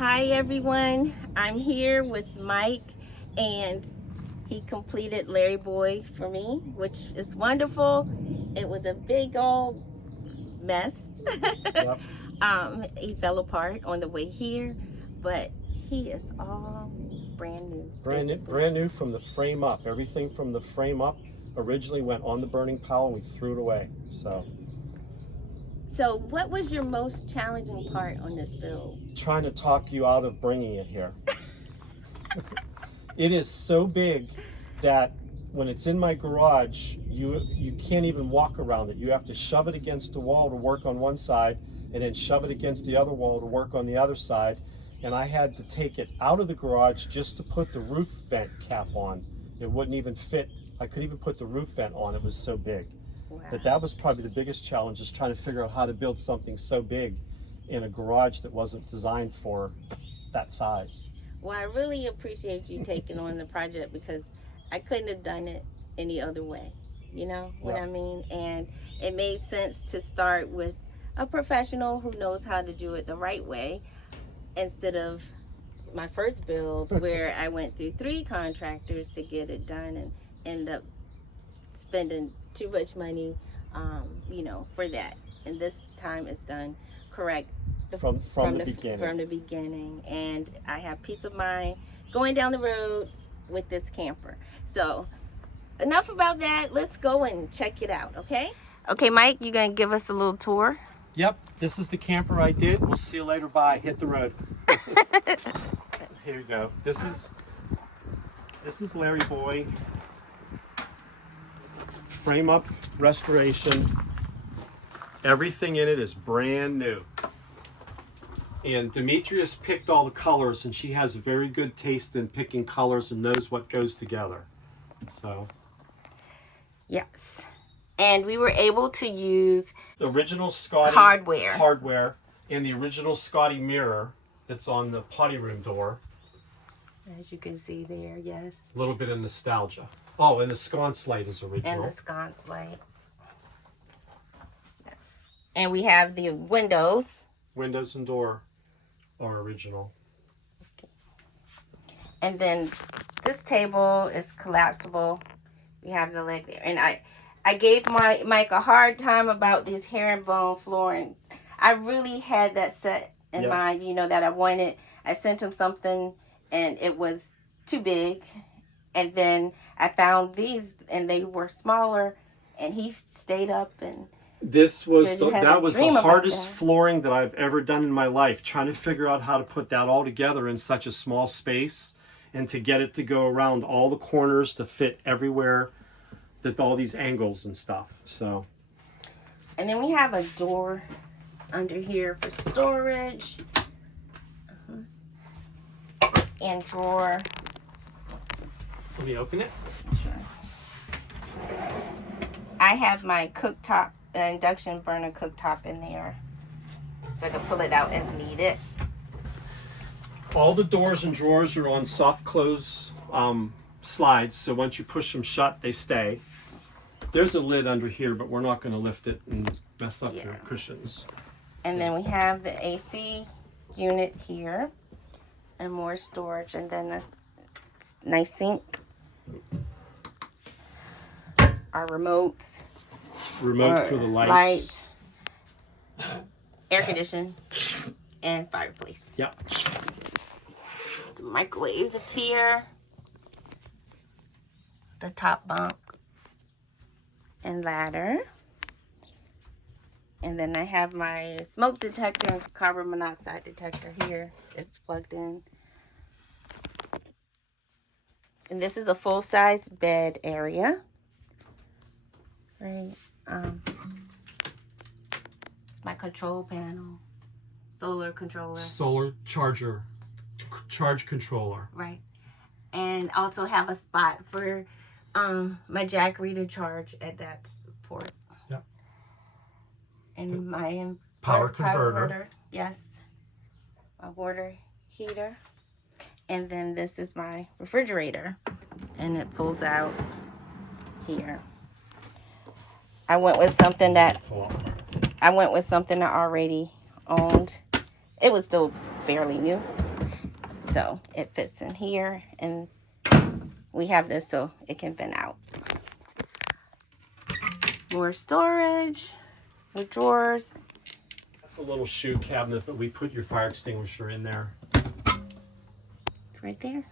Hi everyone, I'm here with Mike and he completed LarryBoy for me, which is wonderful. It was a big old mess. Yep. He fell apart on the way here, but he is all brand new. Brand new from the frame up. Everything from the frame up originally went on the burning pile and we threw it away. So what was your most challenging part on this build? Trying to talk you out of bringing it here. It is so big that when it's in my garage, you can't even walk around it. You have to shove it against the wall to work on one side and then shove it against the other wall to work on the other side. And I had to take it out of the garage just to put the roof vent cap on. It wouldn't even fit. I couldn't even put the roof vent on. It was so big. Wow. But that was probably the biggest challenge, is trying to figure out how to build something so big in a garage that wasn't designed for that size. Well, I really appreciate you taking on the project because I couldn't have done it any other way. You know what I mean? And it made sense to start with a professional who knows how to do it the right way instead of my first build where I went through 3 contractors to get it done and ended up spending too much money, you know, for that. And this time it's done correct From the beginning. And I have peace of mind going down the road with this camper. So enough about that. Let's go and check it out. Okay, Mike, you gonna give us a little tour? Yep, this is the camper I did. We'll see you later. Bye. Hit the road. Here you go. This is LarryBoy. Frame up restoration. Everything in it is brand new. And Demetrius picked all the colors, and she has very good taste in picking colors and knows what goes together. So. Yes. And we were able to use The original Scotty hardware and the original Scotty mirror that's on the potty room door. As you can see there, yes. A little bit of nostalgia. Oh, and the sconce light is original. And the sconce light. Yes. And we have the windows. Windows and door are original. Okay. And then this table is collapsible. We have the leg there. And I gave Mike a hard time about this herringbone flooring. I really had that set in mind, you know, that I wanted. I sent him something and it was too big. And then I found these and they were smaller and he stayed up and that was the hardest flooring that I've ever done in my life, trying to figure out how to put that all together in such a small space and to get it to go around all the corners to fit everywhere, that all these angles and stuff. So, and then we have a door under here for storage and drawer. Let me open it. Sure. I have my cooktop, an induction burner cooktop in there, so I can pull it out as needed. All the doors and drawers are on soft close slides, so once you push them shut, they stay. There's a lid under here, but we're not going to lift it and mess up your cushions. And then we have the AC unit here, and more storage, and then a nice sink. Our remotes. Remote for the lights. Air conditioning, and fireplace. Yep. The microwave is here. The top bunk and ladder. And then I have my smoke detector and carbon monoxide detector here. It's plugged in. And this is a full-size bed area. Right. It's my control panel. Solar controller. Solar charger. Charge controller. Right. And also have a spot for my jack reader charge at that port. Yep. And my power converter. Yes. My water heater. And then this is my refrigerator. And it pulls out here. I went with something that I already owned. It was still fairly new. So it fits in here, and we have this so it can vent out. More storage with drawers. That's a little shoe cabinet, but we put your fire extinguisher in there. Right there.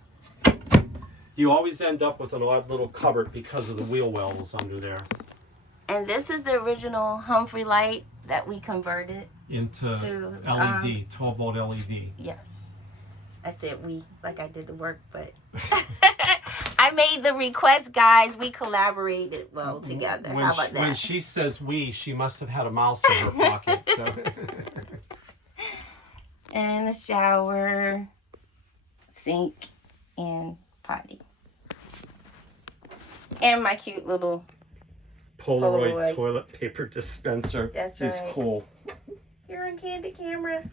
You always end up with an odd little cupboard because of the wheel wells under there. And this is the original Humphrey light that we converted Into to LED, 12 volt LED. Yes. I said we, like I did the work, but I made the request, guys. We collaborated well together. How about that? When she says we, she must have had a mouse in her pocket. So. And the shower, sink, and potty. And my cute little Polaroid toilet paper dispenser. That's is right. cool. You're on candid camera.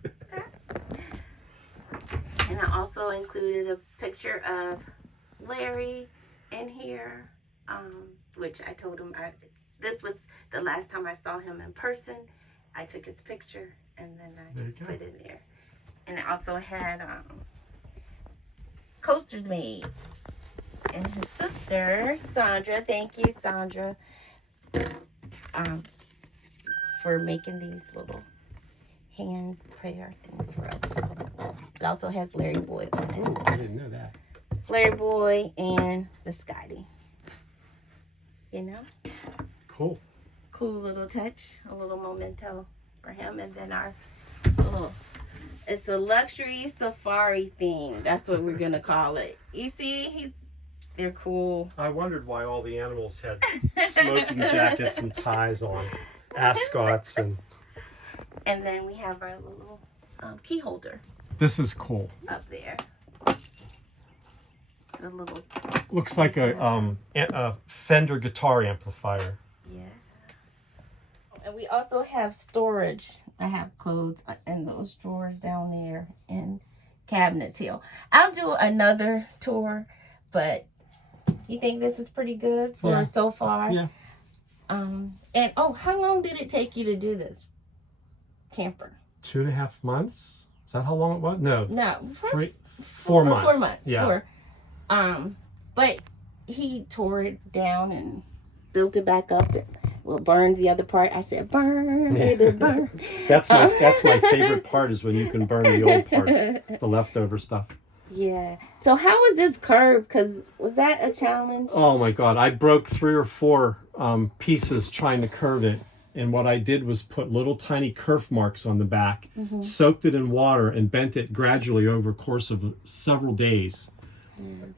And I also included a picture of Larry in here, which I told him this was the last time I saw him in person. I took his picture and then I put it there. And I also had coasters made. And his sister, Sandra, thank you, Sandra, for making these little hand prayer things for us. It also has LarryBoy on it. Oh, I didn't know that. LarryBoy and the Scotty. You know? Cool. Cool little touch, a little memento for him. And then our little, it's a luxury safari theme. That's what we're going to call it. You see, they're cool. I wondered why all the animals had smoking jackets and ties on. Ascots and... And then we have our little key holder. This is cool. Up there. It's a little... Looks like a Fender guitar amplifier. Yeah. And we also have storage. I have clothes in those drawers down there and cabinets here. I'll do another tour, but you think this is pretty good for so far? Yeah. And how long did it take you to do this camper? 2.5 months. Is that how long it was? No. 4 months. 4 months. Yeah. But he tore it down and built it back up. Well, burned the other part. I said, burn, baby, burn. That's my favorite part is when you can burn the old parts, the leftover stuff. Yeah. So how was this curve? Because was that a challenge? Oh my God. I broke 3 or 4 pieces trying to curve it. And what I did was put little tiny kerf marks on the back, soaked it in water, and bent it gradually over a course of several days.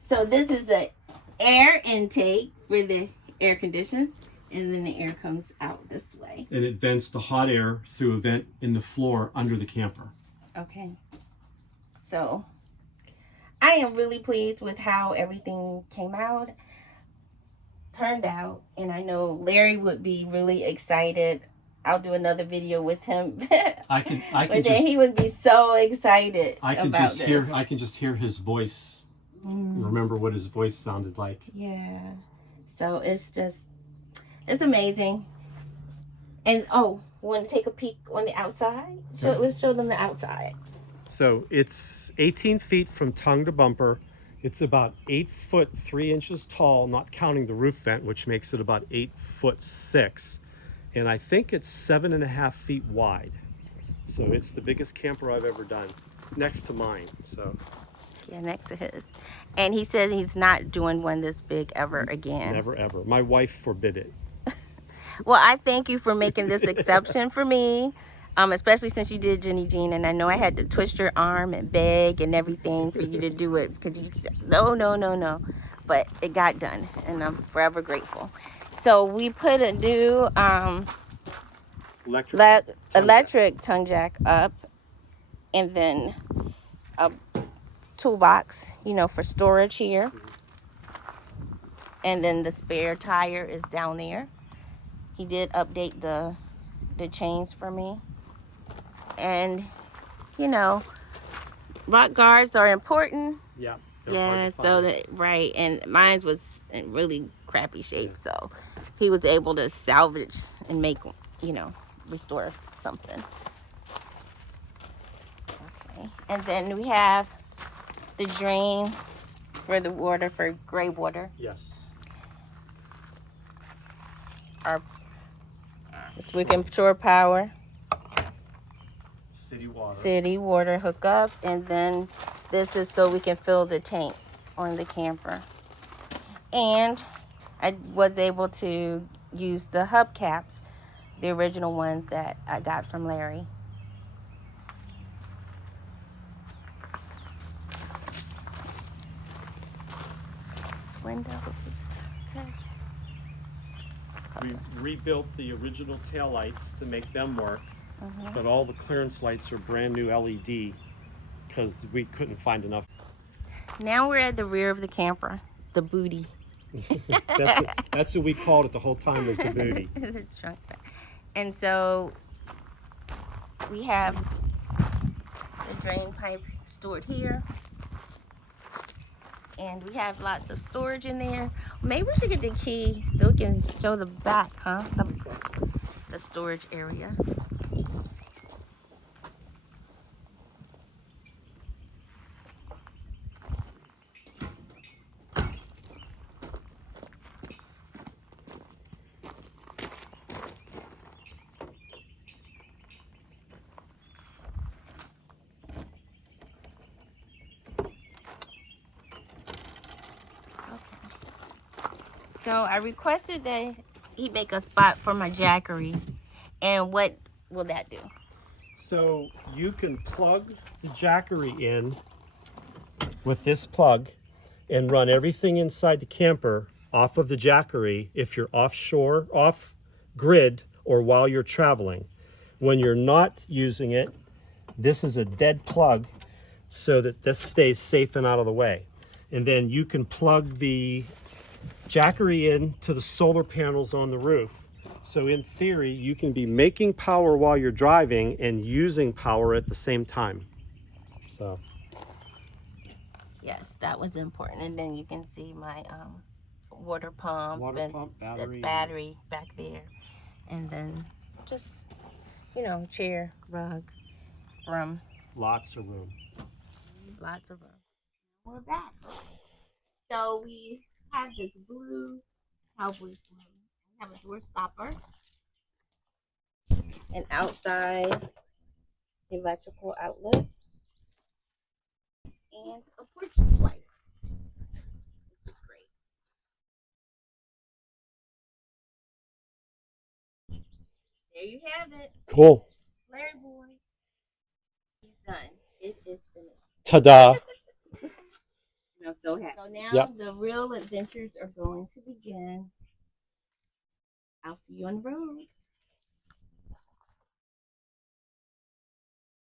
So this is the air intake for the air conditioner, and then the air comes out this way. And it vents the hot air through a vent in the floor under the camper. Okay. So I am really pleased with how everything turned out, and I know Larry would be really excited. I'll do another video with him. He would be so excited. I can just hear his voice. Remember what his voice sounded like. Yeah. So it's amazing. And want to take a peek on the outside? Show them the outside. So it's 18 feet from tongue to bumper. It's about 8 foot 3 inches tall, not counting the roof vent, which makes it about 8'6". And I think it's 7.5 feet wide. So it's the biggest camper I've ever done, next to mine. So yeah, next to his. And he says he's not doing one this big ever again. Never ever. My wife forbid it. Well, I thank you for making this exception for me. Especially since you did Genny Jean, and I know I had to twist your arm and beg and everything for you to do it because you said no, but it got done, and I'm forever grateful. So we put a new electric tongue jack up, and then a toolbox, for storage here, and then the spare tire is down there. He did update the chains for me. And, rock guards are important. Yeah. Yeah, right. And mine was in really crappy shape. So he was able to salvage and make, restore something. Okay. And then we have the drain for the water, for gray water. Yes. So we can store power. City water hookup, and then this is so we can fill the tank on the camper. And I was able to use the hubcaps, the original ones that I got from Larry. Windows. Okay. We rebuilt the original tail lights to make them work, but all the clearance lights are brand new LED because we couldn't find enough. Now we're at the rear of the camper, the booty. That's what we called it the whole time, was the booty. The trunk back. And so we have the drain pipe stored here. And we have lots of storage in there. Maybe we should get the key so we can show the back, huh? The storage area. So I requested that he make a spot for my jackery. And what will that do? So you can plug the jackery in with this plug and run everything inside the camper off of the jackery if you're offshore, off grid, or while you're traveling. When you're not using it, this is a dead plug so that this stays safe and out of the way. And then you can plug the jackery in to the solar panels on the roof. So in theory, you can be making power while you're driving and using power at the same time. So Yes, that was important. And then you can see my water pump, battery. the battery back there. And then just, chair, rug, room. Lots of room. Lots of room. We're back. So we have this blue cowboy blue. We have a door stopper. An outside electrical outlet. And a porch light. Which is great. There you have it. Cool. LarryBoy. He's done. It is finished. Ta-da. I'm so happy. So now the real adventures are going to begin. I'll see you on the road.